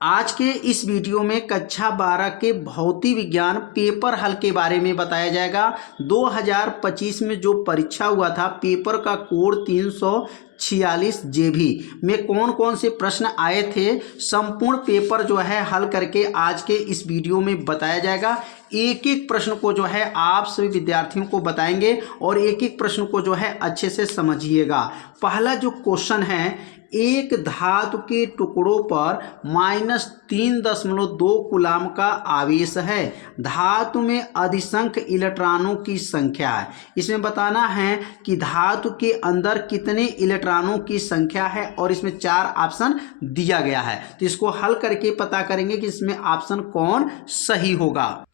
आज के इस वीडियो में कक्षा 12 के भौतिक विज्ञान पेपर हल के बारे में बताया जाएगा। 2025 में जो परीक्षा हुआ था पेपर का कोड 346 जेबी में कौन कौन से प्रश्न आए थे, संपूर्ण पेपर जो है हल करके आज के इस वीडियो में बताया जाएगा। एक एक प्रश्न को जो है आप सभी विद्यार्थियों को बताएंगे और एक एक प्रश्न को जो है अच्छे से समझिएगा। पहला जो क्वेश्चन है, एक धातु के टुकड़ों पर -3.2 कूलाम का आवेश है, धातु में अधिसंख्य इलेक्ट्रॉनों की संख्या है। इसमें बताना है कि धातु के अंदर कितने इलेक्ट्रॉनों की संख्या है और इसमें 4 ऑप्शन दिया गया है। तो इसको हल करके पता करेंगे कि इसमें ऑप्शन कौन सही होगा।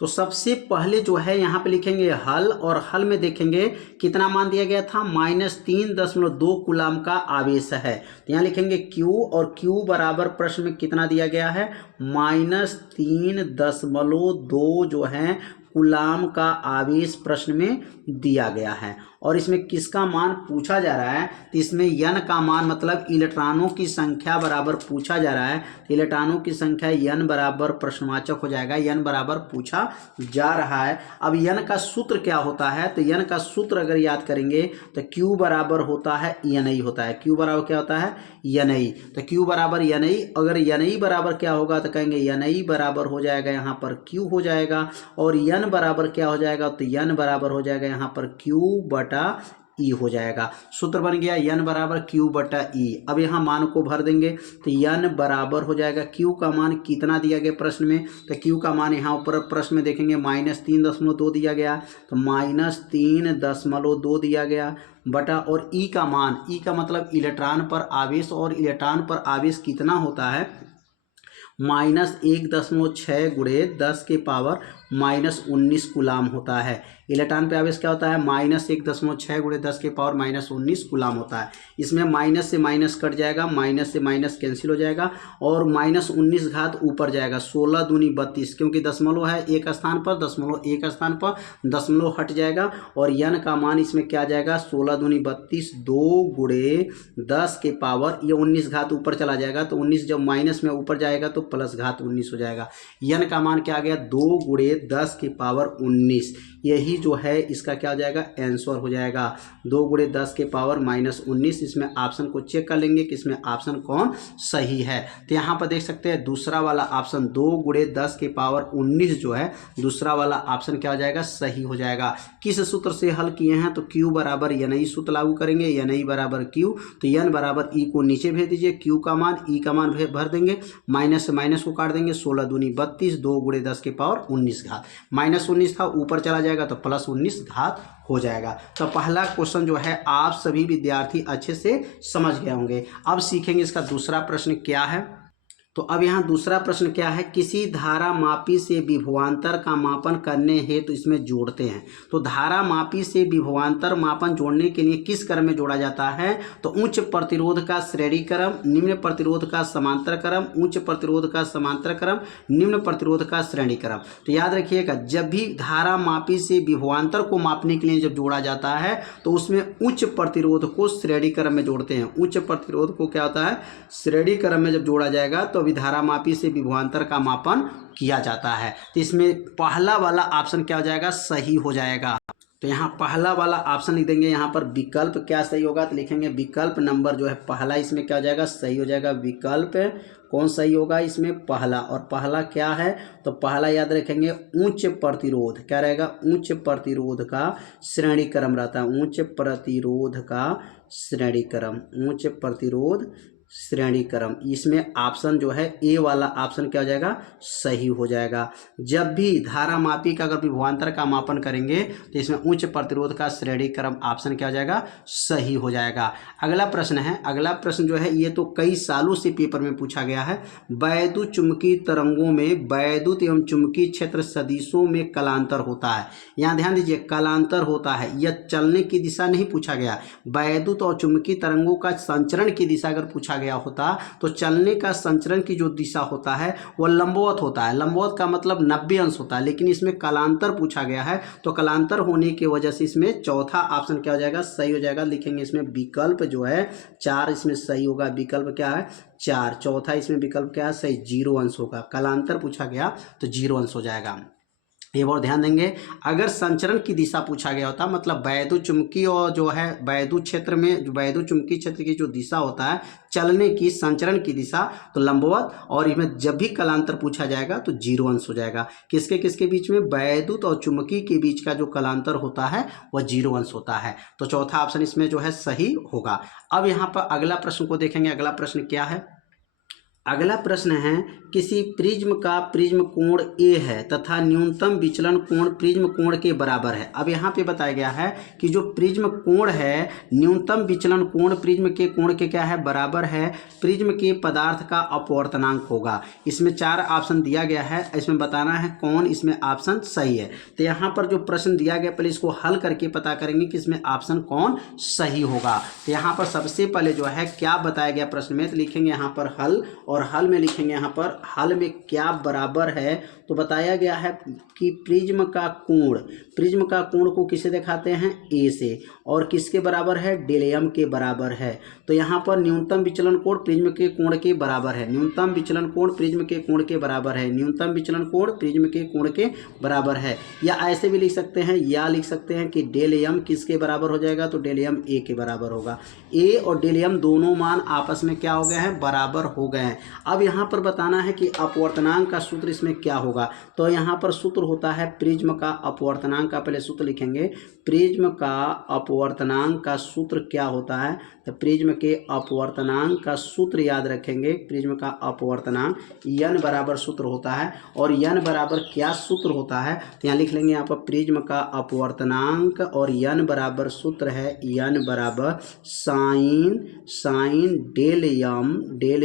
तो सबसे पहले जो है यहाँ पे लिखेंगे हल, और हल में देखेंगे कितना मान दिया गया था, -3.2 कूलाम का आवेश है। तो यहाँ लिखेंगे Q, और Q बराबर प्रश्न में कितना दिया गया है, -3.2 जो है कूलाम का आवेश प्रश्न में दिया गया है। और इसमें किसका मान पूछा जा रहा है, तो इसमें n का मान मतलब इलेक्ट्रॉनों की संख्या बराबर पूछा जा रहा है। तो इलेक्ट्रॉनों की संख्या n बराबर प्रश्नवाचक हो जाएगा, n बराबर पूछा जा रहा है। अब n का सूत्र क्या होता है, तो n का सूत्र अगर याद करेंगे तो Q बराबर होता है NI होता है। Q बराबर क्या होता है, NI। तो Q बराबर NI, अगर NI बराबर क्या होगा तो कहेंगे NI बराबर हो जाएगा यहाँ पर Q हो जाएगा, और n बराबर क्या हो जाएगा, तो n बराबर हो जाएगा यहाँ पर Q बटा E हो जाएगा। सूत्र बन गया n बराबर Q बटा E। अब यहाँ मान को भर देंगे तो n बराबर हो जाएगा, Q का मान कितना दिया गया प्रश्न में, तो Q का मान यहाँ ऊपर प्रश्न में देखेंगे -3.2 दिया गया, तो -3.2 दिया गया बटा, और E का मान, E का मतलब इलेक्ट्रॉन पर आवेश, और इलेक्ट्रॉन पर आवेश कितना होता है, -1.6 गुणे 10 के पावर -19 कूलाम होता है। इलेक्ट्रॉन पे आवेश क्या होता है, -1.6 गुणे 10 के पावर -19 कूलाम होता है। इसमें माइनस से माइनस कट जाएगा, माइनस से माइनस कैंसिल हो जाएगा, और -19 घात ऊपर जाएगा, 16 दूनी 32, क्योंकि दशमलव है एक स्थान पर, दशमलव एक स्थान पर, दशमलव हट जाएगा, और n का मान इसमें क्या जाएगा, 16 दूनी 32, 2 गुणे 10 के पावर, ये 19 घात ऊपर चला जाएगा, तो 19 जब माइनस में ऊपर जाएगा तो प्लस घात 19 हो जाएगा। n का मान क्या आ गया, 2 गुणे 10 के पावर 19, यही जो है इसका क्या हो जाएगा, आंसर हो जाएगा 2 गुणे 10 के पावर -19। इसमें ऑप्शन को चेक कर लेंगे कि इसमें ऑप्शन कौन सही है। तो यहाँ पर देख सकते हैं दूसरा वाला ऑप्शन 2 गुणे 10 के पावर 19 जो है दूसरा वाला ऑप्शन क्या हो जाएगा, सही हो जाएगा। किस सूत्र से हल किए हैं, तो Q बराबर NI सूत्र लागू करेंगे, NI बराबर Q, तो n बराबर E को नीचे भेज दीजिए, Q का मान E का मान भर देंगे, माइनस से माइनस को काट देंगे, 16 दूनी 32, 2 गुणे 10 के पावर 19 घात, -19 था ऊपर चला जाएगा तो +19 घात हो जाएगा। तो पहला क्वेश्चन जो है आप सभी विद्यार्थी अच्छे से समझ गए होंगे। अब सीखेंगे इसका दूसरा प्रश्न क्या है। तो अब यहाँ दूसरा प्रश्न क्या है, किसी धारा मापी से विभवांतर का मापन करने हेतु तो इसमें जोड़ते हैं। तो धारा मापी से विभवांतर मापन जोड़ने के लिए किस क्रम में जोड़ा जाता है, तो उच्च प्रतिरोध का श्रेणी क्रम, निम्न प्रतिरोध का समांतर क्रम, उच्च प्रतिरोध का समांतर क्रम, निम्न प्रतिरोध का श्रेणी क्रम। तो याद रखिएगा, जब भी धारा मापी से विभवांतर को मापने के लिए जब जोड़ा जाता है तो उसमें उच्च प्रतिरोध को श्रेणी क्रम में जोड़ते हैं। उच्च प्रतिरोध को क्या होता है, श्रेणी क्रम में जब जोड़ा जाएगा तो धारा मापी से विभवांतर का मापन किया जाता है। तो इसमें पहला वाला ऑप्शन क्या हो जाएगा, सही हो जाएगा। तो यहाँ पहला वाला ऑप्शन लिख देंगे, यहाँ पर विकल्प क्या सही होगा, तो लिखेंगे विकल्प नंबर जो है पहला इसमें क्या हो जाएगा, सही हो जाएगा। विकल्प कौन सही होगा, इसमें पहला, और पहला क्या है, तो पहला याद रखेंगे उच्च प्रतिरोध क्या रहेगा, उच्च प्रतिरोध का श्रेणी क्रम रहता है, उच्च प्रतिरोध का श्रेणी क्रम, उच्च प्रतिरोध श्रेणी क्रम। इसमें ऑप्शन जो है ए वाला ऑप्शन क्या हो जाएगा, सही हो जाएगा। जब भी धारा मापी का अगर विभवांतर का मापन करेंगे तो इसमें उच्च प्रतिरोध का श्रेणी क्रम ऑप्शन क्या हो जाएगा, सही हो जाएगा। अगला प्रश्न है, अगला प्रश्न जो है ये तो कई सालों से पेपर में पूछा गया है। वैद्युत चुंबकीय तरंगों में वैद्युत एवं चुंबकीय क्षेत्र सदिशों में कलांतर होता है। यहाँ ध्यान दीजिए, कलांतर होता है, यह चलने की दिशा नहीं पूछा गया। वैद्युत और चुंबकीय तरंगों का संचरण की दिशा अगर पूछा गया होता तो चलने का संचरण की जो दिशा होता है वह लंबवत होता है। लंबवत का मतलब 90 अंश होता है, लेकिन इसमें कलांतर पूछा गया है, तो कलांतर होने की वजह से इसमें चौथा ऑप्शन क्या हो जाएगा, सही हो जाएगा। लिखेंगे इसमें विकल्प जो है 4 इसमें सही होगा। विकल्प क्या है, 4। चौथा इसमें विकल्प क्या है सही, 0 अंश होगा। कालांतर पूछा गया तो 0 अंश हो जाएगा। ये और ध्यान देंगे, अगर संचरण की दिशा पूछा गया होता, मतलब वैद्युत चुंबकीय और जो है वैद्युत क्षेत्र में जो वैद्युत चुंबकीय क्षेत्र की जो दिशा होता है चलने की, संचरण की दिशा, तो लंबवत, और इसमें जब भी कलांतर पूछा जाएगा तो 0 अंश हो जाएगा। किसके किसके बीच में, वैद्युत और चुंबकीय के बीच का जो कलांतर होता है वह 0 अंश होता है। तो चौथा ऑप्शन इसमें जो है सही होगा। अब यहाँ पर अगला प्रश्न को देखेंगे। अगला प्रश्न क्या है, अगला प्रश्न है, किसी प्रिज्म का प्रिज्म कोण ए है तथा न्यूनतम विचलन कोण प्रिज्म कोण के बराबर है। अब यहाँ पे बताया गया है कि जो प्रिज्म कोण है, न्यूनतम विचलन कोण प्रिज्म के कोण के क्या है, बराबर है प्रिज्म के पदार्थ का अपवर्तनांक होगा। इसमें 4 ऑप्शन दिया गया है, इसमें बताना है कौन इसमें ऑप्शन सही है। तो यहाँ पर जो प्रश्न दिया गया, पहले इसको हल करके पता करेंगे कि इसमें ऑप्शन कौन सही होगा। तो यहाँ पर सबसे पहले जो है क्या बताया गया प्रश्न में, तो लिखेंगे यहाँ पर हल, और हल में लिखेंगे यहाँ पर हल में क्या बराबर है। तो बताया गया है कि प्रिज्म का कोण को किसे दिखाते हैं, ए से, और किसके बराबर है, डेलियम के बराबर है। तो यहाँ पर न्यूनतम विचलन कोण प्रिज्म के कोण के बराबर है, न्यूनतम विचलन कोण प्रिज्म के कोण के बराबर है, न्यूनतम विचलन कोण प्रिज्म के कोण के बराबर है। या ऐसे भी लिख सकते हैं, या लिख सकते हैं कि डेलियम किसके बराबर हो जाएगा, तो डेलियम ए के बराबर होगा। ए और डेलियम दोनों मान आपस में क्या हो गए हैं, बराबर हो गए हैं। अब यहाँ पर बताना है कि अपवर्तनांक का सूत्र इसमें क्या होगा। तो यहाँ पर सूत्र होता है प्रिज्म का अपवर्तनांक का, पहले सूत्र लिखेंगे, प्रिज्म का अपवर्तनांक का सूत्र क्या होता है, तो प्रिज्म के अपवर्तनांक का सूत्र याद रखेंगे। प्रिज्म का अपवर्तनांक n बराबर सूत्र होता है, और n बराबर क्या सूत्र होता है, तो यहाँ लिख लेंगे यहाँ पर प्रिज्म का अपवर्तनांक, और n बराबर सूत्र है n बराबर साइन डेल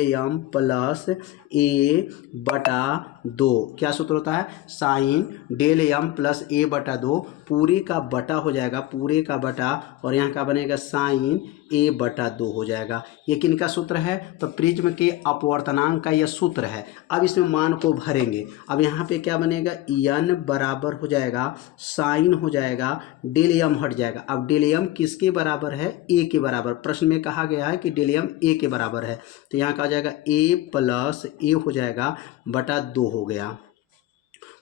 यम प्लस ए बटा 2। क्या सूत्र होता है, साइन डेल यम प्लस ए बटा 2, पूरे का बटा हो जाएगा, पूरे का बटा, और यहाँ का बनेगा साइन ए बटा 2 हो जाएगा। ये किनका सूत्र है, तो प्रिज्म के अपवर्तनांक का यह सूत्र है। अब इसमें मान को भरेंगे। अब यहाँ पे क्या बनेगा, n बराबर हो जाएगा, साइन हो जाएगा, डेल यम हट जाएगा। अब डेल यम किसके बराबर है, ए के बराबर। प्रश्न में कहा गया है कि डेल यम ए के बराबर है, तो यहाँ का हो जाएगा ए प्लस ए हो जाएगा बटा 2 हो गया,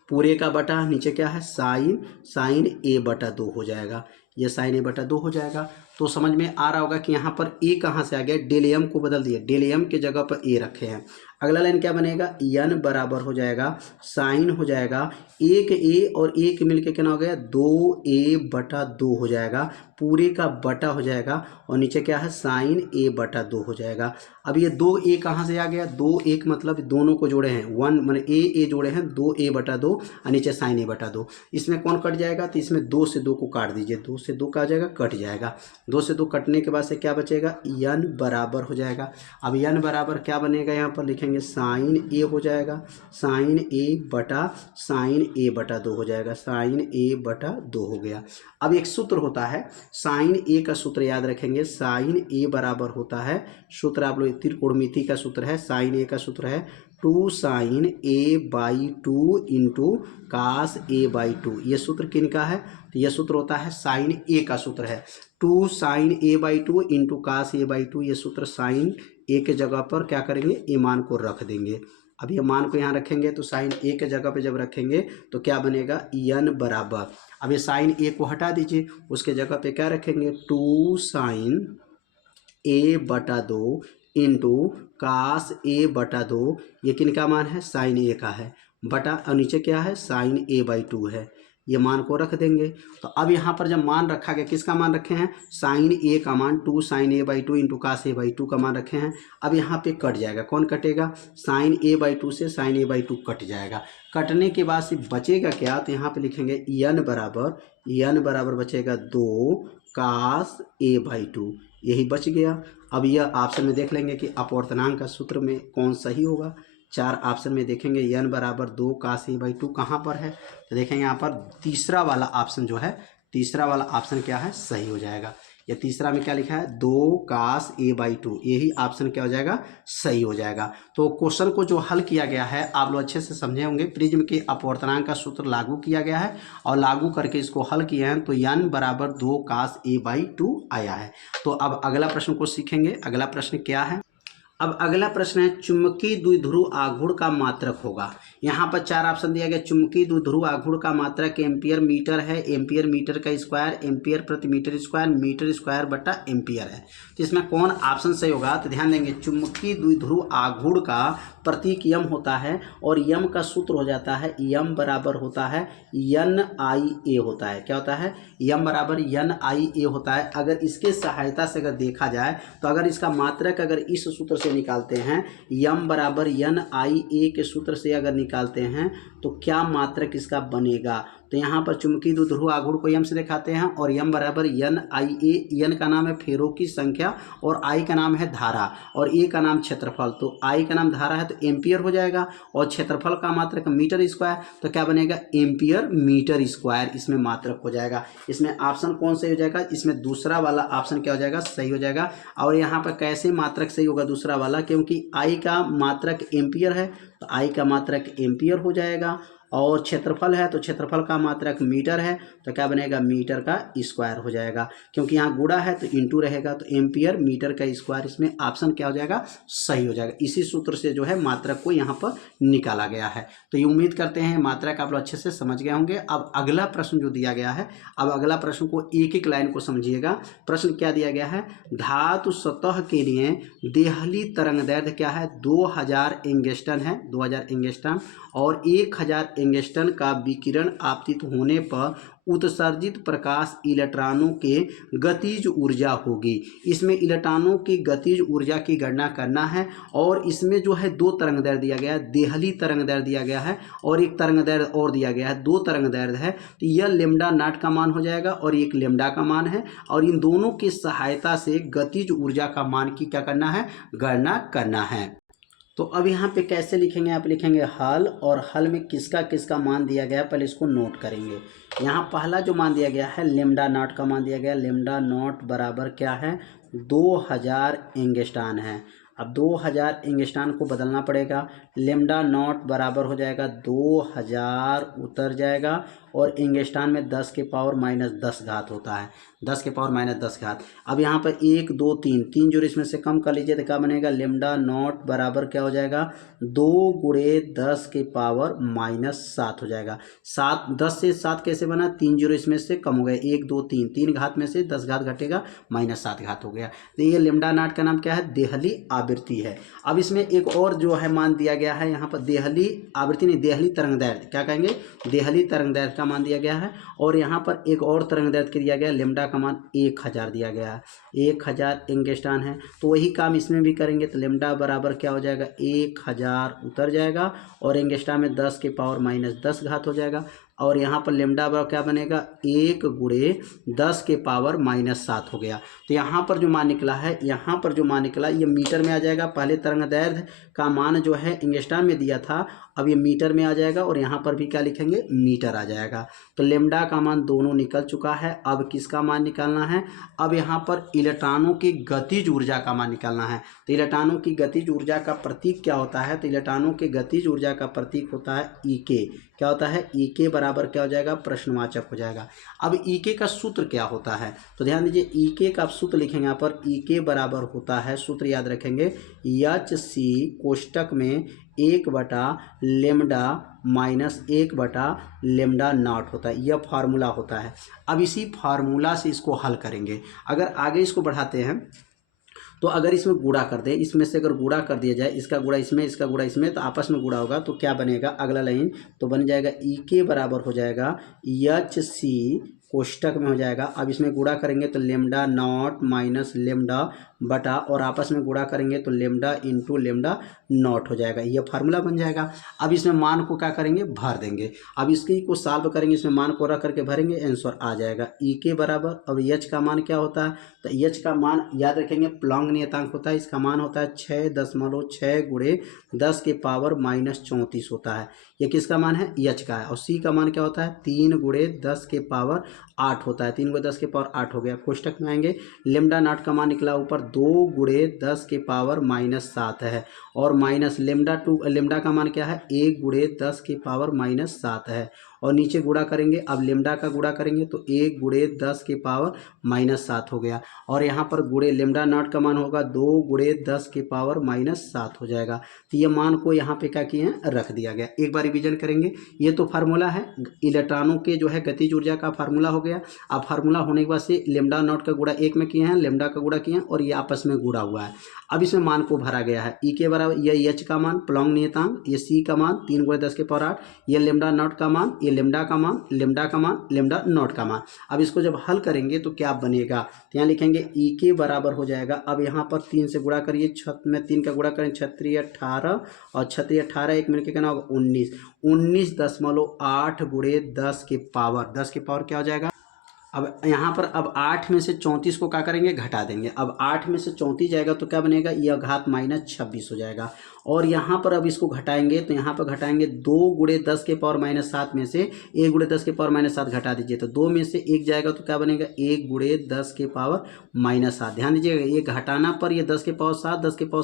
पूरे का बटा, नीचे क्या है साइन ए बटा 2 हो जाएगा। ये साइन ए बटा 2 हो जाएगा। तो समझ में आ रहा होगा कि यहाँ पर ए कहाँ से आ गया, डेलियम को बदल दिया, डेलियम के जगह पर ए रखे हैं। अगला लाइन क्या बनेगा, n बराबर हो जाएगा, साइन हो जाएगा, एक ए और एक मिलके कितना हो गया, 2a बटा 2 हो जाएगा, पूरे का बटा हो जाएगा, और नीचे क्या है साइन ए बटा 2 हो जाएगा। अब ये 2a कहाँ से आ गया, 2 मतलब दोनों को जोड़े हैं, 1 माने ए जोड़े हैं, 2a बटा 2 और नीचे साइन ए बटा 2। इसमें कौन कट जाएगा, तो इसमें 2 से 2 को काट दीजिए, 2 से 2 का आ जाएगा, कट जाएगा। 2 से 2 कटने के बाद से क्या बचेगा, n बराबर हो जाएगा। अब n बराबर क्या बनेगा, यहाँ पर लिखेंगे साइन ए हो जाएगा, साइन ए बटा 2 हो जाएगा, साइन ए बटा 2 हो गया। अब एक सूत्र होता है साइन ए का सूत्र याद रखेंगे, साइन ए बराबर होता है, सूत्र आप लोग त्रिकोणमिति का सूत्र है, साइन ए का सूत्र है 2 sine A by 2 into cos A by 2। ये सूत्र किनका है, तो यह सूत्र होता है साइन ए का सूत्र है, 2 sine A by 2 into cos A by 2। ये सूत्र साइन ए के जगह पर क्या करेंगे, ए मान को रख देंगे। अब ये मान को यहाँ रखेंगे तो साइन ए के जगह पे जब रखेंगे तो क्या बनेगा, n बराबर, अब ये साइन ए को हटा दीजिए, उसके जगह पे क्या रखेंगे, 2 साइन ए बटा 2 इंटू कास ए बटा 2। ये किनका मान है, साइन ए का है, बटा, और नीचे क्या है साइन ए बाई 2 है। ये मान को रख देंगे। तो अब यहाँ पर जब मान रखा गया, किसका मान रखे हैं, साइन ए का मान 2 sine A by 2 into cos A by 2 का मान रखे हैं। अब यहाँ पे कट जाएगा, कौन कटेगा, साइन ए बाई 2 से साइन ए बाई 2 कट जाएगा। कटने के बाद सिर्फ बचेगा क्या, तो यहाँ पे लिखेंगे n बराबर बचेगा 2 कास ए बाई 2, यही बच गया। अब यह ऑप्शन में देख लेंगे कि अपवर्तनांक का सूत्र में कौन सही होगा। 4 ऑप्शन में देखेंगे n बराबर 2 कास ए बाई 2 कहाँ पर है, तो देखेंगे यहाँ पर तीसरा वाला ऑप्शन जो है, तीसरा वाला ऑप्शन क्या है, सही हो जाएगा। ये तीसरा में क्या लिखा है, 2 कास ए बाई 2, यही ऑप्शन क्या हो जाएगा, सही हो जाएगा। तो क्वेश्चन को जो हल किया गया है आप लोग अच्छे से समझे होंगे। प्रिज्म के अपवर्तनांक का सूत्र लागू किया गया है और लागू करके इसको हल किए हैं, तो n बराबर 2 कास ए बाई 2 आया है। तो अब अगला प्रश्न को सीखेंगे। अगला प्रश्न क्या है, अब अगला प्रश्न है, चुंबकीय द्विध्रुव आघूर्ण का मात्रक होगा। यहाँ पर 4 ऑप्शन दिया गया। चुंबकीय द्विध्रुव आघूर्ण का मात्रक एम्पियर मीटर है, एम्पियर मीटर का स्क्वायर, एम्पियर प्रति मीटर स्क्वायर, मीटर स्क्वायर बटा एम्पियर है। तो इसमें कौन ऑप्शन सही होगा? तो ध्यान देंगे, चुंबकीय द्विध्रुव आघूर्ण का प्रतीक यम होता है और यम का सूत्र हो जाता है, यम बराबर होता है NIA होता है। क्या होता है? यम बराबर NIA होता है। अगर इसके सहायता से अगर देखा जाए तो अगर इसका मात्रक अगर इस सूत्र से निकालते हैं, यम बराबर NIA के सूत्र से अगर निकालते हैं तो क्या मात्रक इसका बनेगा? तो यहाँ पर चुंबकीय द्विध्रुव आघूर्ण को यम से दिखाते हैं और यम बराबर NIA। यन का नाम है फेरों की संख्या और आई का नाम है धारा और ए का नाम क्षेत्रफल। तो आई का नाम धारा है तो एम्पियर हो जाएगा और क्षेत्रफल का मात्रक मीटर स्क्वायर, तो क्या बनेगा? एम्पियर मीटर स्क्वायर इसमें मात्रक हो जाएगा। इसमें ऑप्शन कौन सही हो जाएगा? इसमें दूसरा वाला ऑप्शन क्या हो जाएगा? सही हो जाएगा। और यहाँ पर कैसे मात्रक सही होगा दूसरा वाला? क्योंकि आई का मात्रक एम्पियर है तो आई का मात्रक एम्पियर हो जाएगा और क्षेत्रफल है तो क्षेत्रफल का मात्रक मीटर है तो क्या बनेगा? मीटर का स्क्वायर हो जाएगा। क्योंकि यहाँ गुणा है तो इंटू रहेगा तो एम्पियर मीटर का स्क्वायर, इसमें ऑप्शन क्या हो जाएगा? सही हो जाएगा। इसी सूत्र से जो है मात्रक को यहाँ पर निकाला गया है। तो ये उम्मीद करते हैं मात्रक आप लोग अच्छे से समझ गए होंगे। अब अगला प्रश्न जो दिया गया है, अब अगला प्रश्न को एक एक लाइन को समझिएगा। प्रश्न क्या दिया गया है? धातु सतह के लिए देहली तरंगदैर्ध्य क्या है? 2000 एंगस्ट्रॉन है, 2000 एंगस्ट्रॉन और 1000 एंगस्ट्रॉन का विकिरण आपतित होने पर उत्सर्जित प्रकाश इलेक्ट्रॉनों के गतिज ऊर्जा होगी। इसमें इलेक्ट्रॉनों की गतिज ऊर्जा की गणना करना है और इसमें जो है 2 तरंगदैर्ध्य दिया गया है, देहली तरंगदैर्ध्य दिया गया है और एक तरंगदैर्ध्य और दिया गया है। 2 तरंगदैर्ध्य है तो यह लेमडा नॉट का मान हो जाएगा और एक लेमडा का मान है और इन दोनों की सहायता से गतिज ऊर्जा का मान की क्या करना है? गणना करना है। तो अब यहाँ पे कैसे लिखेंगे? आप लिखेंगे हल और हल में किसका किसका मान दिया गया है पहले इसको नोट करेंगे। यहाँ पहला जो मान दिया गया है लेमडा नॉट का मान दिया गया। लेमडा नॉट बराबर क्या है? 2000 एंगस्ट्रॉन है। अब 2000 एंगस्ट्रॉन को बदलना पड़ेगा। लेमडा नॉट बराबर हो जाएगा 2000 उतर जाएगा और एंगस्ट्रॉन में 10 के पावर माइनस 10 घात होता है, 10 के पावर माइनस 10 घात। अब यहाँ पर 1 2 3 जो इसमें से कम कर लीजिए तो क्या बनेगा? लेमडा नॉट बराबर क्या हो जाएगा? 2 गुणे 10 के पावर माइनस 7 हो जाएगा। 7 10 से 7 कैसे बना? 3 जीरो इसमें से कम हो गया, 1 2 3 3 घात में से 10 घात घटेगा माइनस 7 घात हो गया। तो ये लेमडा नॉट का नाम क्या है? देहली आवृत्ति है। अब इसमें एक और जो है मान दिया गया है यहाँ पर, देहली आवृत्ति नहीं, देहली तरंगदैर्ध्य, क्या कहेंगे? देहली तरंगदैर्ध्य का मान दिया गया है और यहाँ पर एक और तरंगदैर्ध्य के दिया गया लेमडा का मान 1000 दिया गया है। 1000 एंगस्ट्रॉन है तो वही काम इसमें भी करेंगे। तो लेमडा बराबर क्या हो जाएगा? 1000 उतर जाएगा और एंगस्ट्रॉन में 10 के पावर माइनस 10 घात हो जाएगा और यहाँ पर लेमडा बराबर क्या बनेगा? 1 गुणे 10 के पावर माइनस 7 हो गया। तो यहाँ पर जो मान निकला है, यहाँ पर जो मान निकला ये मीटर में आ जाएगा। पहले तरंगदैर्ध्य का मान जो है एंगस्ट्रॉन में दिया था, अब ये मीटर में आ जाएगा और यहाँ पर भी क्या लिखेंगे? मीटर आ जाएगा। तो लेमडा का मान दोनों निकल चुका है। अब किसका मान निकालना है? अब यहाँ पर इलेक्ट्रॉनों की गतिज ऊर्जा का मान निकालना है। तो इलेक्ट्रॉनों की गतिज ऊर्जा का प्रतीक क्या होता है? तो इलेक्ट्रॉनों की गतिज ऊर्जा का प्रतीक होता है EK। क्या होता है? EK बराबर क्या हो जाएगा? प्रश्नवाचक हो जाएगा। अब EK का सूत्र क्या होता है? तो ध्यान दीजिए, EK का आप सूत्र लिखेंगे यहाँ पर। EK बराबर होता है, सूत्र याद रखेंगे, HC कोष्टक में 1 बटा लेमडा माइनस 1 बटा लेमडा नॉट होता है। यह फार्मूला होता है। अब इसी फार्मूला से इसको हल करेंगे। अगर आगे इसको बढ़ाते हैं तो अगर इसमें गुणा कर दें, इसमें से अगर गुणा कर दिया जाए, इसका गुणा इसमें, इसका गुणा इसमें, तो आपस में गुणा होगा तो क्या बनेगा? अगला लाइन तो बन जाएगा EK बराबर हो जाएगा HC कोष्टक में हो जाएगा। अब इसमें गुणा करेंगे तो लेमडा नॉट माइनस लेमडा बटा और आपस में गुणा करेंगे तो लेमडा इंटू लेमडा नॉट हो जाएगा। ये फार्मूला बन जाएगा। अब इसमें मान को क्या करेंगे? भर देंगे। अब इसकी को सॉल्व करेंगे, इसमें मान को रख करके भरेंगे, आंसर आ जाएगा EK बराबर। अब H का मान क्या होता है? तो H का मान याद रखेंगे, प्लॉन्क नियतांक होता है। इसका मान होता है 6.6 गुणे 10 के पावर माइनस 34 होता है। ये किसका मान है? H का है। और C का मान क्या होता है? 3 गुणे 10 के पावर 8 होता है। 3 गुणे 10 के पावर 8 हो गया। कोष्टक में आएंगे, लेमडा नॉट का मान निकला ऊपर 2 गुणे 10 के पावर माइनस 7 है और माइनस लेमडा का मान क्या है 1 गुणे 10 की पावर -7 है। और नीचे गुणा करेंगे, अब लेमडा का गुणा करेंगे तो 1 गुणे 10 की पावर -7 हो गया। और यहाँ पर गुणे लेमडा नॉट का मान होगा 2 गुणे 10 की पावर -7 हो जाएगा। तो ये मान को यहाँ पे क्या किए हैं, रख दिया गया। एक बार रिवीजन करेंगे, ये तो फार्मूला है इलेक्ट्रॉनों के जो है गतिज ऊर्जा का फार्मूला हो गया। अब फार्मूला होने के बाद से लेमडा नॉट का गुणा 1 में किए हैं, लेमडा का गुणा किए हैं और ये आपस में गुणा हुआ है। अब इसमें मान को भरा गया है, ई के बराबर ये एच का मान प्लॉन्ग नियतांक, ये सी का मान 3 गुणे 10 के पावर 8, ये लेमडा नॉट का मान, ये लेमडा का मान, लेमडा का मान, लेमडा नॉट का मान। अब इसको जब हल करेंगे तो क्या बनेगा, तो यहाँ लिखेंगे ई के बराबर हो जाएगा। अब यहाँ पर 3 से गुणा करिए, 3 का गुणा करें 6 × 18 और 6 × 18 1 मिनट के कहना होगा 19.8 गुणे 10 की पावर क्या हो जाएगा। अब यहाँ पर अब 8 में से 34 को क्या करेंगे, घटा देंगे। अब 8 में से 34 जाएगा तो क्या बनेगा, यह घात -26 हो जाएगा। और यहाँ पर अब इसको घटाएंगे तो यहाँ पर घटाएंगे 2 गुणे 10 के पावर -7 में से 1 गुणे 10 के पावर -7 घटा दीजिए तो 2 में से 1 जाएगा तो क्या बनेगा 1 गुणे 10 के पावर -7। ध्यान दीजिएगा, ये घटाना पर ये 10 के पावर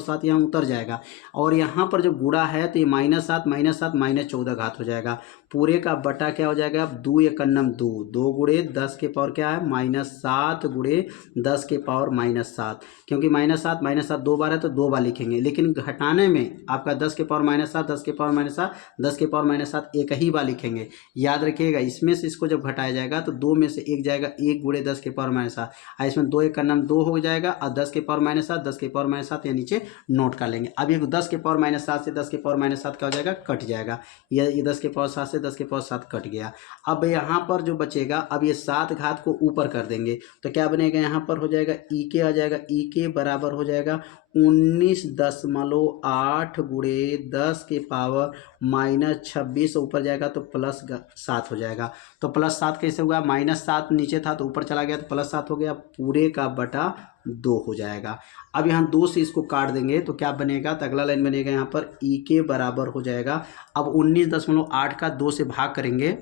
7 यहाँ उतर जाएगा। और यहाँ पर जब गुणा है तो ये -7 -14 घात हो जाएगा। पूरे का बटा क्या हो जाएगा, 2 × 2 2 गुणे 10 के पावर क्या है -7 गुणे 10 के पावर -7। क्योंकि -7 2 बार है तो 2 बार लिखेंगे, लेकिन घटाने में आपका 10 के पावर -7 10 के पावर -7 10 के पावर -7 एक ही बार लिखेंगे। याद रखिएगा, इसमें से इसको जब घटाया जाएगा तो 2 में से 1 जाएगा 1 गुणे 10 के पावर -7, इसमें 2 × 2 हो जाएगा और 10 के पावर -7 10 के पावर -7 या नीचे नोट कर लेंगे। अब ये 10 के पावर -7 से 10 के पावर -7 क्या हो जाएगा, कट जाएगा। ये 10 के पावर 7 से 10 के पावर 7 कट गया। अब यहाँ पर जो बचेगा, अब ये 7 घात को ऊपर कर देंगे तो क्या बनेगा, यहाँ पर हो जाएगा ई के आ जाएगा, ई के बराबर हो जाएगा 19.8 गुणे 10 के पावर -26, ऊपर जाएगा तो +7 हो जाएगा। तो +7 कैसे हुआ, -7 नीचे था तो ऊपर चला गया तो +7 हो गया, पूरे का बटा 2 हो जाएगा। अब यहाँ 2 से इसको काट देंगे तो क्या बनेगा, तो अगला लाइन बनेगा यहाँ पर ई के बराबर हो जाएगा। अब 19.8 का 2 से भाग करेंगे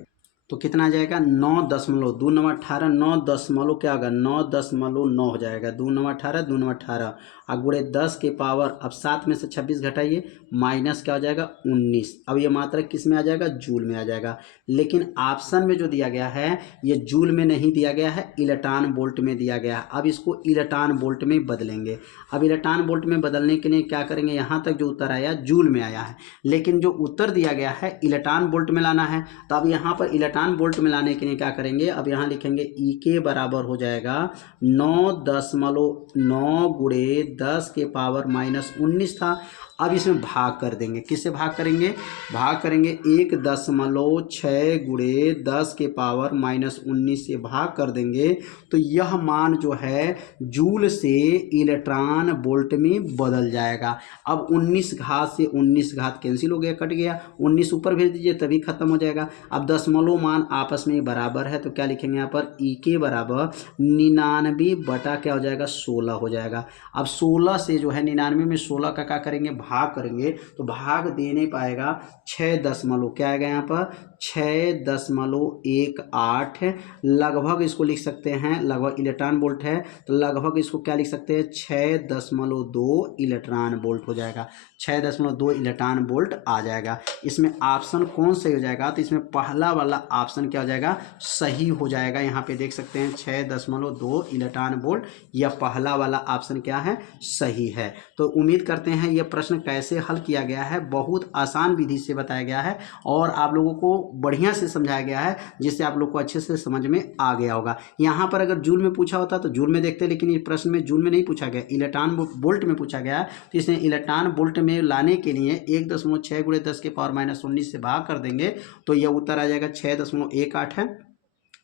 तो कितना आ जाएगा 9.2 2 9 18 9 क्या होगा 9.9 हो जाएगा। 2 9 18 2 9 18 और गुणे 10 के पावर, अब 7 में से 26 घटाइए माइनस क्या हो जाएगा 19। अब ये मात्रक किस में आ जाएगा, जूल में आ जाएगा। लेकिन ऑप्शन में जो दिया गया है ये जूल में नहीं दिया गया है, इलेक्ट्रॉन वोल्ट में दिया गया है। अब इसको इलेक्ट्रॉन वोल्ट में बदलेंगे। अब इलेक्ट्रॉन वोल्ट में बदलने के लिए क्या करेंगे, यहाँ तक जो उत्तर आया जूल में आया है, लेकिन जो उत्तर दिया गया है इलेक्ट्रॉन वोल्ट में लाना है। तो अब यहाँ पर इलेक्ट्रॉन वोल्ट में लाने के लिए क्या करेंगे, अब यहाँ लिखेंगे ई के बराबर हो जाएगा 9.9 गुणे 10 के पावर -19 था। अब इसमें भाग कर देंगे, किससे भाग करेंगे, भाग करेंगे 1.6 गुणे 10 के पावर -19 से भाग कर देंगे तो यह मान जो है जूल से इलेक्ट्रॉन वोल्ट में बदल जाएगा। अब 19 घात से 19 घात कैंसिल हो गया, कट गया, 19 ऊपर भेज दीजिए तभी खत्म हो जाएगा। अब दशमलव मान आपस में बराबर है तो क्या लिखेंगे यहाँ पर ई के बराबर 99 बटा क्या हो जाएगा 16 हो जाएगा। अब 16 से जो है 99 में 16 का क्या करेंगे, भाग करेंगे तो भाग दे नहीं पाएगा 6 दशमलव क्या आएगा यहाँ पर 6.18 लगभग इसको लिख सकते हैं, लगभग इलेक्ट्रॉन वोल्ट है तो लगभग इसको क्या लिख सकते हैं 6.2 इलेक्ट्रॉन वोल्ट हो जाएगा। 6.2 इलेक्ट्रॉन वोल्ट आ जाएगा। इसमें ऑप्शन कौन सही हो जाएगा, तो इसमें पहला वाला ऑप्शन क्या हो जाएगा, सही हो जाएगा। यहाँ पे देख सकते हैं 6.2 इलेक्ट्रॉन वोल्ट, यह पहला वाला ऑप्शन क्या है, सही है। तो उम्मीद करते हैं यह प्रश्न कैसे हल किया गया है, बहुत आसान विधि से बताया गया है और आप लोगों को बढ़िया से समझाया गया है जिससे आप लोग को अच्छे से समझ में आ गया होगा। यहाँ पर अगर जूल में पूछा होता तो जूल में देखते, लेकिन इस प्रश्न में जूल में नहीं पूछा गया, इलेक्ट्रॉन वोल्ट में पूछा गया है। तो इसने इलेक्ट्रॉन वोल्ट में लाने के लिए 1.6 गुणे 10 के पावर -19 से भाग कर देंगे तो यह उत्तर आ जाएगा 6.18 है,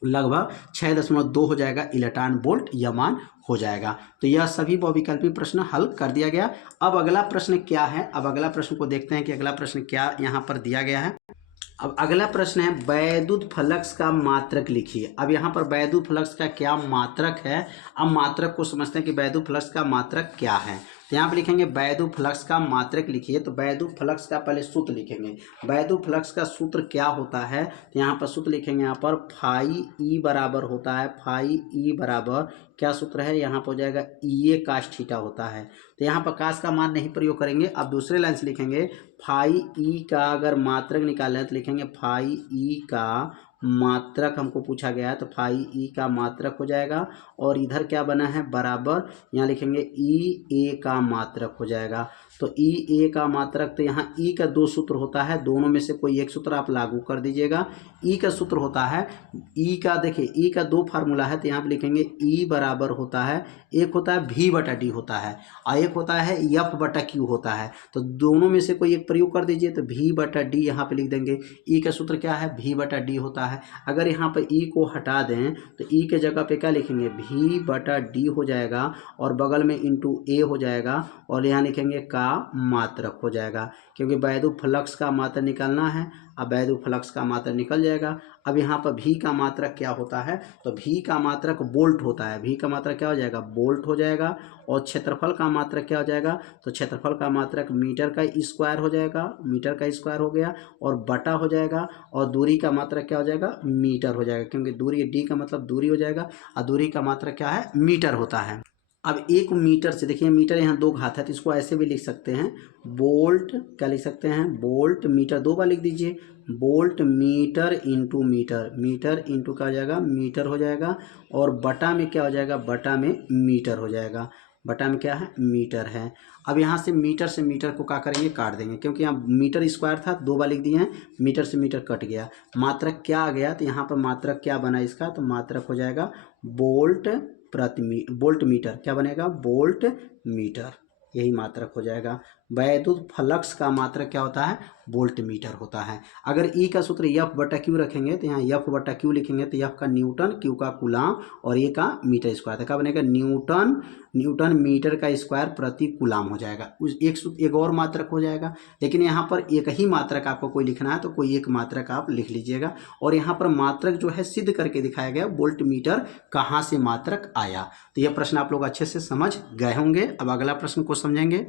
लगभग 6.2 हो जाएगा इलेक्ट्रॉन वोल्ट यह मान हो जाएगा। तो यह सभी बहुविकल्पी प्रश्न हल कर दिया गया। अब अगला प्रश्न क्या है, अब अगला प्रश्न को देखते हैं कि अगला प्रश्न क्या यहाँ पर दिया गया है। अब अगला प्रश्न है वैद्युत फ्लक्स का मात्रक लिखिए। अब यहाँ पर वैद्युत फ्लक्स का क्या मात्रक है, अब मात्रक को समझते हैं कि वैद्युत फ्लक्स का मात्रक क्या है। तो यहाँ पे लिखेंगे वैद्युत फ्लक्स का मात्रक लिखिए। तो वैद्युत फ्लक्स का पहले सूत्र लिखेंगे। वैद्युत फ्लक्स का सूत्र क्या होता है, तो यहाँ पर सूत्र लिखेंगे। यहाँ पर फाई ई बराबर होता है, फाई ई बराबर क्या सूत्र है, यहाँ पर हो जाएगा ई ए कास थीटा होता है। तो यहाँ पर कास का मान नहीं प्रयोग करेंगे। अब दूसरे लाइन से लिखेंगे फाई ई का अगर मात्रक निकालना है तो लिखेंगे फाई ई का मात्रक हमको पूछा गया है, तो फाई ई का मात्रक हो जाएगा। और इधर क्या बना है बराबर, यहाँ लिखेंगे ई ए का मात्रक हो जाएगा। तो ई ए का मात्रक, तो यहाँ ई का दो सूत्र होता है, दोनों में से कोई एक सूत्र आप लागू कर दीजिएगा। ई का सूत्र होता है, ई का देखिए ई का दो फार्मूला है, तो यहाँ पे लिखेंगे ई बराबर होता है, एक होता है भी बटा डी होता है और एक होता है एफ बटा क्यू होता है। तो दोनों में से कोई एक प्रयोग कर दीजिए, तो भी बटा डी यहाँ पे लिख देंगे। ई का सूत्र क्या है, भी बटा डी होता है। अगर यहाँ पर ई को हटा दें तो ई के जगह पे क्या लिखेंगे, भी बटा डी हो जाएगा और बगल में इंटू ए हो जाएगा और यहाँ लिखेंगे का मात्रक हो जाएगा, क्योंकि वैद्युत फ्लक्स का मात्रक निकालना है। अब वैद्युत फ्लक्स का मात्रक निकल जाएगा। अब यहाँ पर भी का मात्रक क्या होता है, तो भी का मात्रक वोल्ट होता है। भी का मात्रक क्या हो जाएगा, वोल्ट हो जाएगा। और क्षेत्रफल का मात्रक क्या हो जाएगा, तो क्षेत्रफल का मात्रक मीटर का स्क्वायर हो जाएगा, मीटर का स्क्वायर हो गया और बटा हो जाएगा। और दूरी का मात्रक क्या हो जाएगा, मीटर हो जाएगा, क्योंकि दूरी डी का मतलब दूरी हो जाएगा और दूरी का मात्रक क्या है, मीटर होता है। अब एक मीटर से देखिए, मीटर यहाँ दो घात है तो इसको ऐसे भी लिख सकते हैं, वोल्ट क्या लिख सकते हैं, वोल्ट मीटर, दो बार लिख दीजिए, volt metre into metre, metre into क्या हो जाएगा, मीटर हो जाएगा। और बटा में क्या हो जाएगा, बटा में मीटर हो जाएगा, बटा में क्या है, मीटर है। अब यहाँ से मीटर को क्या करेंगे, काट देंगे, क्योंकि यहाँ मीटर स्क्वायर था, दो बार लिख दिए हैं, मीटर से मीटर कट गया। मात्रक क्या आ गया, तो यहाँ पर मात्रक क्या बना इसका, तो मात्रक हो जाएगा वोल्ट वोल्ट मीटर, क्या बनेगा, वोल्ट मीटर, यही मात्रक हो जाएगा। वैद्युत फ्लक्स का मात्रक क्या होता है, वोल्ट मीटर होता है। अगर ई का सूत्र एफ बटा क्यू रखेंगे तो यहाँ एफ बटा क्यू लिखेंगे, तो एफ का न्यूटन, क्यू का कूलाम और ए का मीटर स्क्वायर, क्या बनेगा, न्यूटन मीटर का स्क्वायर प्रति कूलाम हो जाएगा। उस एक और मात्रक हो जाएगा, लेकिन यहाँ पर एक ही मात्रक आपको कोई लिखना है तो कोई एक मात्रक आप लिख लीजिएगा। और यहाँ पर मात्रक जो है सिद्ध करके दिखाया गया, वोल्ट मीटर कहाँ से मात्रक आया। तो यह प्रश्न आप लोग अच्छे से समझ गए होंगे। अब अगला प्रश्न को समझेंगे।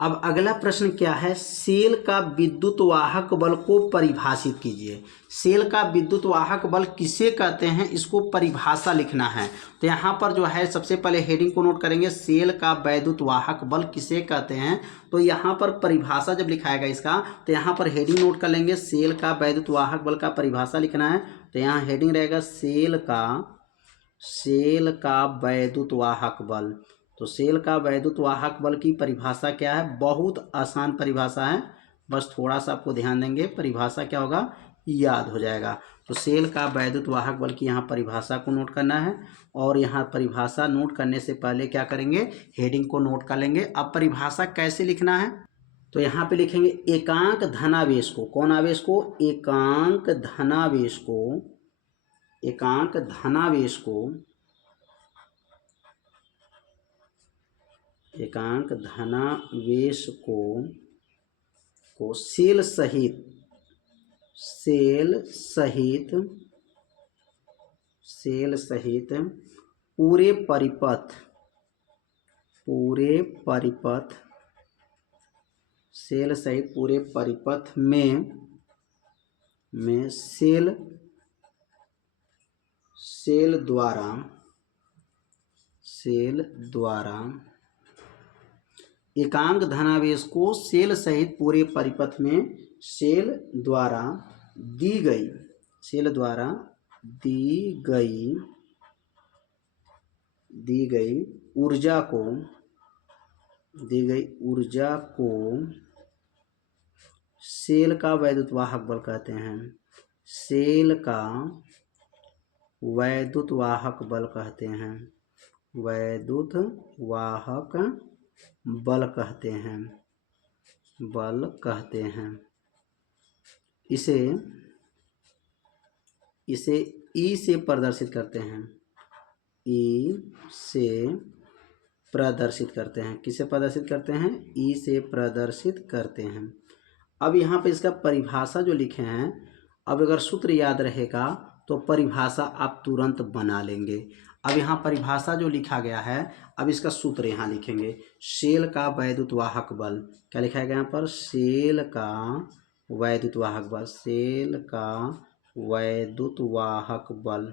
अब अगला प्रश्न क्या है, सेल का विद्युत वाहक बल को परिभाषित कीजिए। सेल का विद्युत वाहक बल किसे कहते हैं, इसको परिभाषा लिखना है। तो यहाँ पर जो है सबसे पहले हेडिंग को नोट करेंगे, सेल का वैद्युत वाहक बल किसे कहते हैं। तो यहाँ पर परिभाषा जब लिखाएगा इसका, तो यहाँ पर हेडिंग नोट कर लेंगे, सेल का वैद्युत वाहक बल का परिभाषा लिखना है। तो यहाँ हेडिंग रहेगा सेल का वैद्युत वाहक बल। तो सेल का वैद्युत वाहक बल की परिभाषा क्या है, बहुत आसान परिभाषा है, बस थोड़ा सा आपको ध्यान देंगे, परिभाषा क्या होगा याद हो जाएगा। तो सेल का वैद्युत वाहक बल की यहाँ परिभाषा को नोट करना है। और यहाँ परिभाषा नोट करने से पहले क्या करेंगे, हेडिंग को नोट कर लेंगे। अब परिभाषा कैसे लिखना है, तो यहाँ पे लिखेंगे एकांक धनावेश को, कौन आवेश को, एकांक धनावेश को, एकांक धनावेश को, एकांक धनावेश को सेल सहित पूरे परिपथ सेल सहित पूरे परिपथ में सेल द्वारा एकांक धनावेश को सेल सहित पूरे परिपथ में सेल द्वारा दी गई ऊर्जा को सेल का वैद्युत वाहक बल कहते हैं। सेल का वैद्युत वाहक बल कहते हैं, वैद्युत वाहक बल कहते हैं। इसे ई से प्रदर्शित करते हैं, ई से प्रदर्शित करते हैं। किसे प्रदर्शित करते हैं, ई से प्रदर्शित करते हैं। अब यहाँ पे इसका परिभाषा जो लिखे हैं, अब अगर सूत्र याद रहेगा तो परिभाषा आप तुरंत बना लेंगे। अब यहाँ परिभाषा जो लिखा गया है, अब इसका सूत्र यहाँ लिखेंगे। शेल का वैद्युत वाहक बल, क्या लिखा है यहाँ पर, शेल का वैद्युत वाहक बल, शेल का वैद्युत वाहक बल।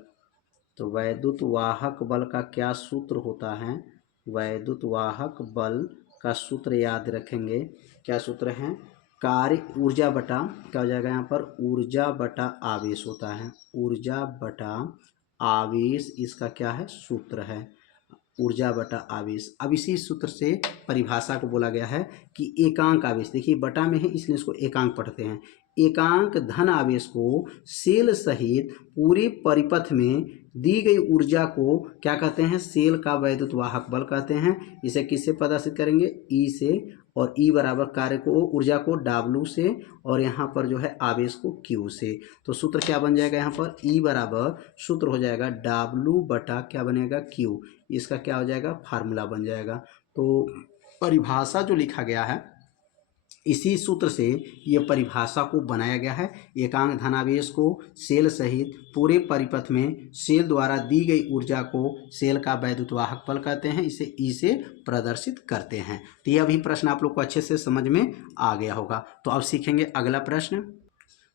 तो वैद्युत वाहक बल का क्या सूत्र होता है, वैद्युत वाहक बल का सूत्र याद रखेंगे। क्या सूत्र है, कार्य ऊर्जा बटा, क्या हो जाएगा यहाँ पर, ऊर्जा बटा आवेश होता है, ऊर्जा बटा आवेश इसका क्या है, सूत्र है, ऊर्जा बटा आवेश। अब इसी सूत्र से परिभाषा को बोला गया है कि एकांक आवेश, देखिए बटा में है इसलिए इसको एकांक पढ़ते हैं। एकांक धन आवेश को शेल सहित पूरे परिपथ में दी गई ऊर्जा को क्या कहते हैं, शेल का वैद्युत वाहक बल कहते हैं। इसे किससे प्रदर्शित करेंगे, ई से, और ई बराबर कार्य को, ऊर्जा को W से, और यहाँ पर जो है आवेश को Q से। तो सूत्र क्या बन जाएगा यहाँ पर, ई बराबर सूत्र हो जाएगा W बटा क्या बनेगा, Q। इसका क्या हो जाएगा, फार्मूला बन जाएगा। तो परिभाषा जो लिखा गया है इसी सूत्र से ये परिभाषा को बनाया गया है। एकांक धनावेश को शेल सहित पूरे परिपथ में शेल द्वारा दी गई ऊर्जा को शेल का वैद्युत वाहक बल कहते हैं, इसे ई से प्रदर्शित करते हैं। तो यह भी प्रश्न आप लोग को अच्छे से समझ में आ गया होगा। तो अब सीखेंगे अगला प्रश्न।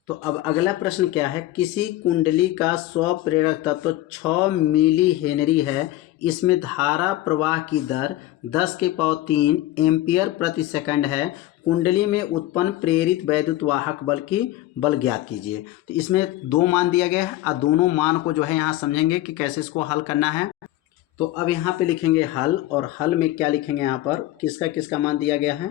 तो अब अगला प्रश्न क्या है, किसी कुंडली का स्वप्रेरक तत्व 6 मिली हेनरी है, इसमें धारा प्रवाह की दर 10⁻³ एम्पियर प्रति सेकंड है, कुंडली में उत्पन्न प्रेरित वैद्युत वाहक बल की बल ज्ञात कीजिए। तो इसमें दो मान दिया गया है और दोनों मान को जो है यहाँ समझेंगे कि कैसे इसको हल करना है। तो अब यहाँ पे लिखेंगे हल, और हल में क्या लिखेंगे यहाँ पर, किसका किसका मान दिया गया है।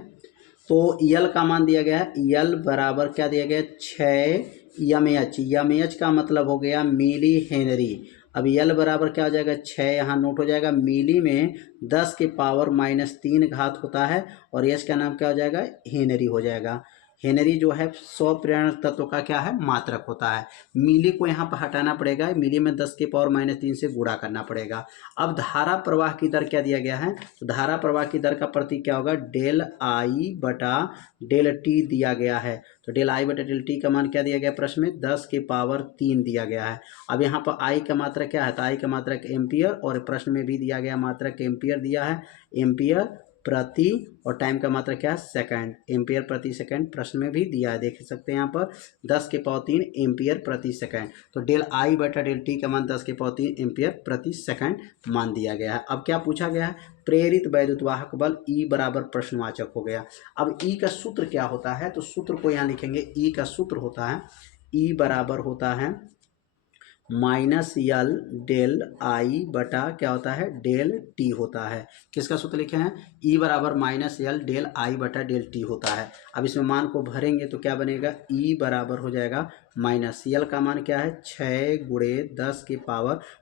तो यल का मान दिया गया है, यल बराबर क्या दिया गया, 6 एमएच। एमएच का मतलब हो गया मिली हेनरी। अब यल बराबर क्या हो जाएगा, 6 यहाँ नोट हो जाएगा, मिली में 10⁻³ घात होता है, और एच का नाम क्या हो जाएगा, हेनरी हो जाएगा। हेनरी जो है स्वप्रेरण तत्व का क्या है, मात्रक होता है। मिली को यहाँ पर हटाना पड़ेगा, मिली में 10⁻³ से गुणा करना पड़ेगा। अब धारा प्रवाह की दर क्या दिया गया है, तो धारा प्रवाह की दर का प्रतीक क्या होगा, डेल आई बटा डेल टी दिया गया है। तो डेल आई बटा डेल टी का मान क्या दिया गया प्रश्न में, 10⁻³ दिया गया है। अब यहाँ पर आई का मात्रक क्या है, तो आई का मात्रक एम्पियर, और प्रश्न में भी दिया गया मात्रक एम्पियर दिया है, एम्पियर प्रति, और टाइम का मात्रक क्या है, सेकंड, एम्पियर प्रति सेकंड प्रश्न में भी दिया है, देख सकते हैं यहाँ पर 10⁻³ एम्पियर प्रति सेकंड। तो डेल आई बटा डेल टी का मान 10⁻³ एम्पियर प्रति सेकंड मान दिया गया है। अब क्या पूछा गया है, प्रेरित वैद्युत वाहक बल ई बराबर प्रश्नवाचक हो गया। अब ई का सूत्र क्या होता है, तो सूत्र को यहाँ लिखेंगे, ई का सूत्र होता है, ई बराबर होता है -L डेल आई बटा क्या होता है, डेल टी होता है। किसका सूत्र लिखे हैं, ई बराबर -L डेल आई बटा डेल टी होता है। अब इसमें मान को भरेंगे तो क्या बनेगा, ई बराबर हो जाएगा -L का मान क्या है, 6 ×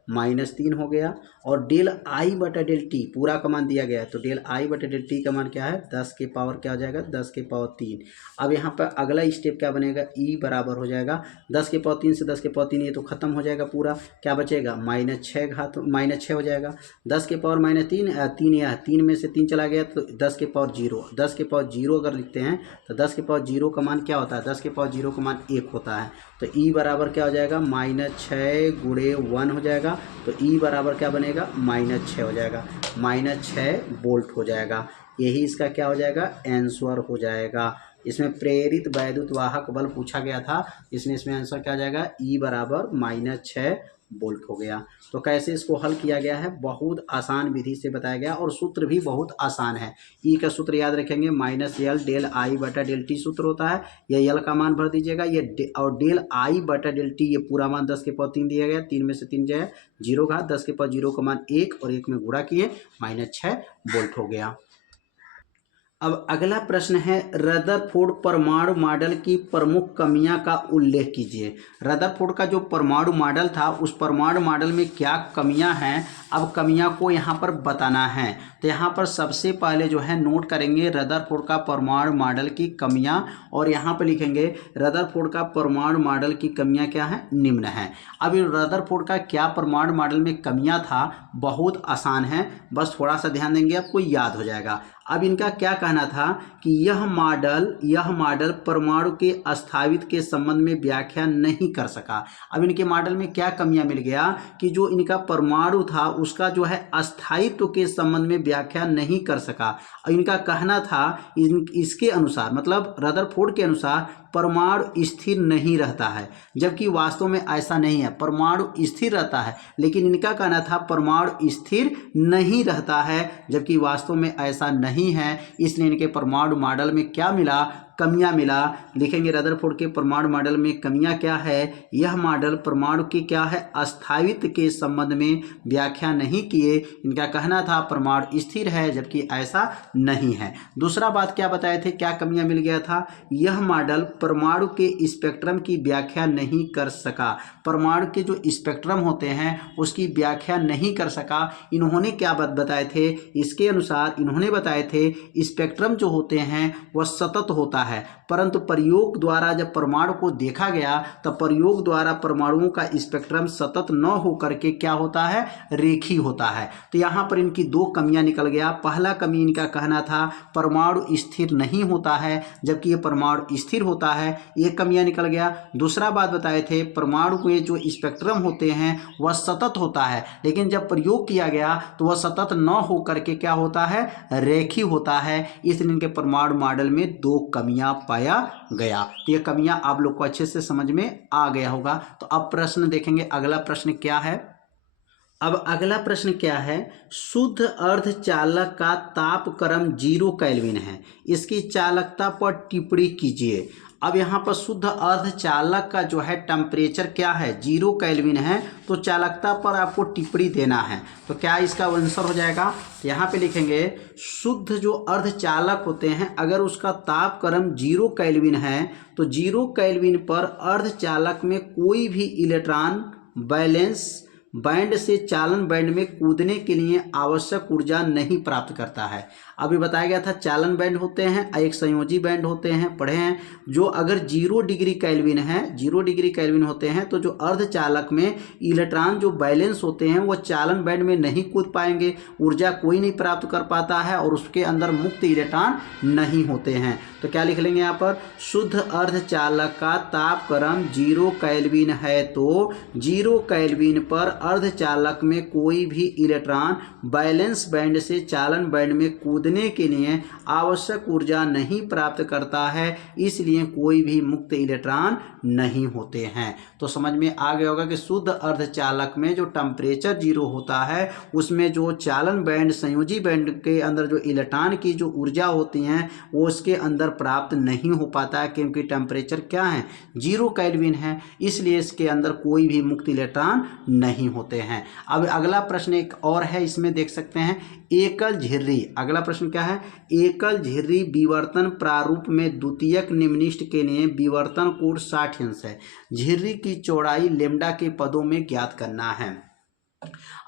10⁻³ हो गया, और डेल आई बटा डेल टी पूरा का मान दिया गया है, तो डेल आई बटा डेल टी का मान क्या है, 10 के पावर क्या हो जाएगा, 10⁻³ अब यहाँ पर अगला स्टेप क्या बनेगा, ई बराबर हो जाएगा 10⁻³ से 10⁻³ ये तो खत्म हो जाएगा पूरा, क्या बचेगा -6 हो जाएगा। 10⁻³ 3 में से 3 चला गया तो 10⁻0 अगर लिखते हैं तो 10⁻0 का मान क्या होता है, 10⁻0 का मान 1 होता है। तो ई बराबर क्या हो जाएगा, -6 × 1 हो जाएगा, तो ई बराबर क्या बनेगा, -6 हो जाएगा, -6 वोल्ट हो जाएगा। यही इसका क्या हो जाएगा, आंसर हो जाएगा। इसमें प्रेरित वैद्युत वाहक बल पूछा गया था, इसमें आंसर क्या आ जाएगा, ई बराबर -6 वोल्ट हो गया। तो कैसे इसको हल किया गया है, बहुत आसान विधि से बताया गया, और सूत्र भी बहुत आसान है। ई का सूत्र याद रखेंगे, -L डेल आई बटा डेल टी सूत्र होता है, ये यल का मान भर दीजिएगा, ये और डेल आई बटा डेल टी ये पूरा मान 10⁻³ दिया गया, 3 में से 3 जो है 0 घात, 10⁻0 का मान 1 और 1 में गुणा किए, -6 वोल्ट हो गया। अब अगला प्रश्न है, रदरफोर्ड परमाणु मॉडल की प्रमुख कमियां का उल्लेख कीजिए। रदरफोर्ड का जो परमाणु मॉडल था उस परमाणु मॉडल में क्या कमियां हैं, अब कमियां को यहाँ पर बताना है। तो यहाँ पर सबसे पहले जो है नोट करेंगे रदरफोर्ड का परमाणु मॉडल की कमियां, और यहाँ पर लिखेंगे रदरफोर्ड का परमाणु मॉडल की कमियां क्या है, निम्न है। अब रदरफोर्ड का क्या परमाणु मॉडल में कमियां था, बहुत आसान है, बस थोड़ा सा ध्यान देंगे आपको याद हो जाएगा। अब इनका क्या कहना था कि यह मॉडल परमाणु के अस्तित्व के संबंध में व्याख्या नहीं कर सका। अब इनके मॉडल में क्या कमियां मिल गया कि जो इनका परमाणु था उसका जो है अस्तित्व के संबंध में व्याख्या नहीं कर सका। इनका कहना था इसके अनुसार, मतलब रदरफोर्ड के अनुसार, परमाणु स्थिर नहीं रहता है, जबकि वास्तव में ऐसा नहीं है। परमाणु स्थिर रहता है, लेकिन इनका कहना था परमाणु स्थिर नहीं रहता है, जबकि वास्तव में ऐसा नहीं है। इसलिए इनके परमाणु मॉडल में क्या मिला? कमियां मिला। लिखेंगे रदरफोर्ड के परमाणु मॉडल में कमियां क्या है? यह मॉडल परमाणु की क्या है? अस्तित्व के संबंध में व्याख्या नहीं किए। इनका कहना था परमाणु स्थिर है, जबकि ऐसा नहीं है। दूसरा बात क्या बताए थे, क्या कमियां मिल गया था? यह मॉडल परमाणु के स्पेक्ट्रम की व्याख्या नहीं कर सका। परमाणु के जो स्पेक्ट्रम होते हैं उसकी व्याख्या नहीं कर सका। इन्होंने क्या बात बताए थे? इसके अनुसार इन्होंने बताए थे स्पेक्ट्रम जो होते हैं वह सतत होता है, परंतु प्रयोग द्वारा जब परमाणु को देखा गया तब प्रयोग द्वारा परमाणुओं का स्पेक्ट्रम सतत न होकर के क्या होता है? रेखीय होता है। तो यहाँ पर इनकी दो कमियां निकल गया। पहला कमी इनका कहना था परमाणु स्थिर नहीं होता है, जबकि ये परमाणु स्थिर होता है, ये कमियां निकल गया। दूसरा बात बताए थे परमाणु के जो स्पेक्ट्रम होते हैं वह सतत होता है, लेकिन जब प्रयोग किया गया तो वह सतत न होकर के क्या होता है? रेखीय होता है। इसलिए इनके परमाणु मॉडल में दो कमियां पाया गया। तो ये कमियां आप लोग को अच्छे से समझ में आ गया होगा। तो अब प्रश्न देखेंगे, अगला प्रश्न क्या है। अब अगला प्रश्न क्या है? शुद्ध अर्धचालक का तापक्रम 0 केल्विन है, इसकी चालकता पर टिप्पणी कीजिए। अब यहाँ पर शुद्ध अर्धचालक का जो है टेम्परेचर क्या है? 0 केल्विन है, तो चालकता पर आपको टिप्पणी देना है। तो क्या इसका आंसर हो जाएगा? तो यहाँ पे लिखेंगे शुद्ध जो अर्धचालक होते हैं अगर उसका तापक्रम 0 केल्विन है तो 0 केल्विन पर अर्धचालक में कोई भी इलेक्ट्रॉन बैलेंस बैंड से चालन बैंड में कूदने के लिए आवश्यक ऊर्जा नहीं प्राप्त करता है। अभी बताया गया था चालन बैंड होते हैं, एक संयोजी बैंड होते हैं, पढ़े हैं। जो अगर 0 डिग्री केल्विन है, 0 डिग्री केल्विन होते हैं तो जो अर्धचालक में इलेक्ट्रॉन जो बैलेंस होते हैं वो चालन बैंड में नहीं कूद पाएंगे, ऊर्जा कोई नहीं प्राप्त कर पाता है और उसके अंदर मुक्त इलेक्ट्रॉन नहीं होते हैं। तो क्या लिख लेंगे यहाँ पर? शुद्ध अर्धचालक का तापक्रम 0 केल्विन है तो 0 केल्विन पर अर्धचालक में कोई भी इलेक्ट्रॉन बैलेंस बैंड से चालन बैंड में कूदने के लिए आवश्यक ऊर्जा नहीं प्राप्त करता है, इसलिए कोई भी मुक्त इलेक्ट्रॉन नहीं होते हैं। तो समझ में आ गया होगा कि शुद्ध अर्धचालक में जो टेम्परेचर 0 होता है उसमें जो चालन बैंड संयोजी बैंड के अंदर जो इलेक्ट्रॉन की जो ऊर्जा होती हैं वो उसके अंदर प्राप्त नहीं हो पाता है, क्योंकि टेम्परेचर क्या है? 0 केल्विन है, इसलिए इसके अंदर कोई भी मुक्त इलेक्ट्रॉन नहीं होते हैं। अब अगला प्रश्न एक और है, इसमें देख सकते हैं एकल झिर्री। अगला प्रश्न क्या है? एकल झिर्री विवर्तन प्रारूप में द्वितीयक निम्नलिखित के लिए विवर्तन कोण 60 अंश है। झिर्री की चौड़ाई लेम्डा के पदों में ज्ञात करना है।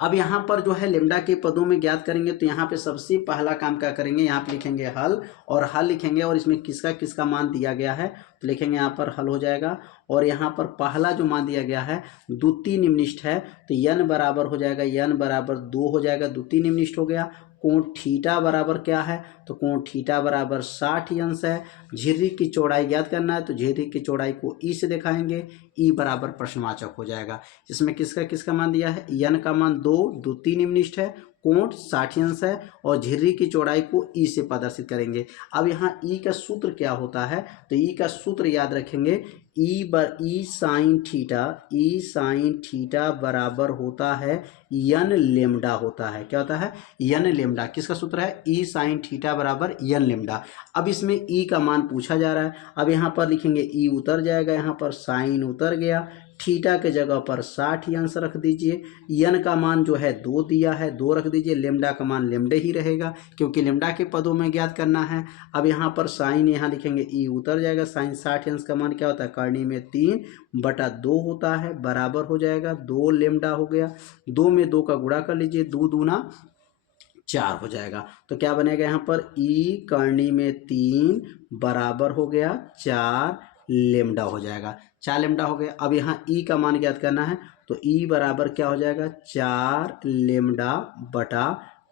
अब यहाँ पर जो है लेम्डा के पदों में ज्ञात करेंगे तो यहाँ पे सबसे पहला काम क्या करेंगे? यहाँ पे लिखेंगे हल, और हल लिखेंगे और इसमें किसका किसका मान दिया गया है तो लिखेंगे यहाँ पर हल हो जाएगा। और यहाँ पर पहला जो मान दिया गया है द्वितीय निम्नलिखित है तो n बराबर हो जाएगा, n बराबर 2 हो जाएगा, द्वितीय निम्नलिखित हो गया। कोण थीटा बराबर क्या है? तो कोण थीटा बराबर 60 अंश है। झिर्री की चौड़ाई ज्ञात करना है तो झिर्री की चौड़ाई को ई से दिखाएंगे, ई बराबर प्रश्नवाचक हो जाएगा। इसमें किसका किसका मान दिया है? n का मान 2, द्वितीय निम्नलिखित है, कोण 60 अंश है और झिर्री की चौड़ाई को ई से प्रदर्शित करेंगे। अब यहाँ ई का सूत्र क्या होता है? तो ई का सूत्र याद रखेंगे, ई साइन थीटा बराबर होता है n लेम्डा होता है। क्या होता है? n lambda. किसका सूत्र है? ई साइन थीटा बराबर n लेम्डा। अब इसमें ई का मान पूछा जा रहा है। अब यहाँ पर लिखेंगे ई उतर जाएगा, यहाँ पर साइन उतर गया, थीटा के जगह पर 60 अंश रख दीजिए। n का मान जो है 2 दिया है, 2 रख दीजिए। लेम्डा का मान लेम्डे ही रहेगा क्योंकि लेम्डा के पदों में ज्ञात करना है। अब यहाँ पर साइन यहाँ लिखेंगे ई उतर जाएगा, साइन 60 अंश का मान क्या होता है? करनी में 3/2 होता है, बराबर हो जाएगा 2 लेम्डा हो गया। 2 में 2 का गुणा कर लीजिए, 2 दूना 4 हो जाएगा। तो क्या बनेगा यहाँ पर? ई करनी में 3 बराबर हो गया 4 लेम्डा हो जाएगा, 4 लेम्डा हो गया। अब यहाँ ई का मान ज्ञात करना है तो ई बराबर क्या हो जाएगा? 4 लेम्डा बटा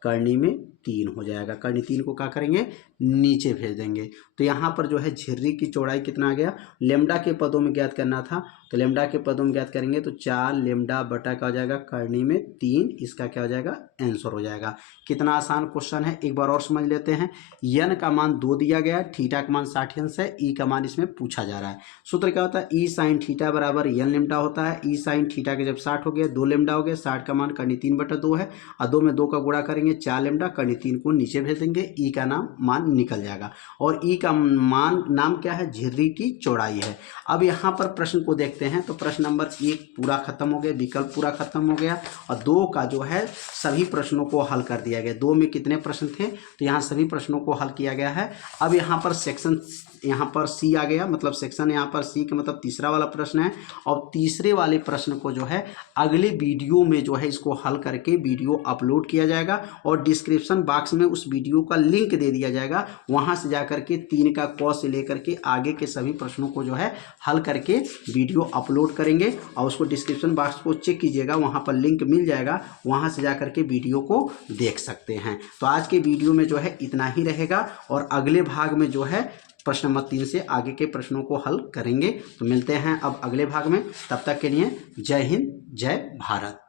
करनी में 3 हो जाएगा। कर्ण 3 को क्या करेंगे, नीचे भेज देंगे। तो यहाँ पर जो है झिर्री की चौड़ाई कितना आ गया, लेमडा के पदों में ज्ञात करना था, तो लेमडा के पदों में ज्ञात करेंगे तो 4 लेमडा बटा क्या हो जाएगा, करनी में 3, इसका क्या हो जाएगा, आंसर हो जाएगा। कितना आसान क्वेश्चन है, एक बार और समझ लेते हैं। यन का मान 2 दिया गया, थीटा का मान 60 अंश है, ई का मान इसमें पूछा जा रहा है। सूत्र क्या होता है, ई साइन थीटा बराबर यन लेमडा होता है। ई साइन थीटा के जब 60 हो गया, 2 लेमडा हो गया, 60 का मान करनी 3/2 है, और 2 में 2 का गुणा करेंगे 4 लेमडा, करनी 3 को नीचे भेज देंगे, ई का मान निकल जाएगा। और ई का मान नाम क्या है, झिर्री की चौड़ाई है। अब यहाँ पर प्रश्न को देखते हैं, तो प्रश्न नंबर 1 पूरा खत्म हो गया, विकल्प पूरा खत्म हो गया, और 2 का जो है सभी प्रश्नों को हल कर दिया गया। 2 में कितने प्रश्न थे, तो यहाँ सभी प्रश्नों को हल किया गया है। अब यहाँ पर सेक्शन, यहाँ पर सी आ गया, मतलब सेक्शन यहाँ पर सी का मतलब तीसरा वाला प्रश्न है। और तीसरे वाले प्रश्न को जो है अगले वीडियो में जो है इसको हल करके वीडियो अपलोड किया जाएगा, और डिस्क्रिप्शन बॉक्स में उस वीडियो का लिंक दे दिया जाएगा। वहाँ से जाकर के 3 का क से लेकर के आगे के सभी प्रश्नों को जो है हल करके वीडियो अपलोड करेंगे, और उसको डिस्क्रिप्शन बॉक्स को चेक कीजिएगा, वहाँ पर लिंक मिल जाएगा, वहाँ से जाकर के वीडियो को देख सकते हैं। तो आज के वीडियो में जो है इतना ही रहेगा, और अगले भाग में जो है प्रश्न नंबर 3 से आगे के प्रश्नों को हल करेंगे। तो मिलते हैं अब अगले भाग में, तब तक के लिए जय हिंद, जय भारत।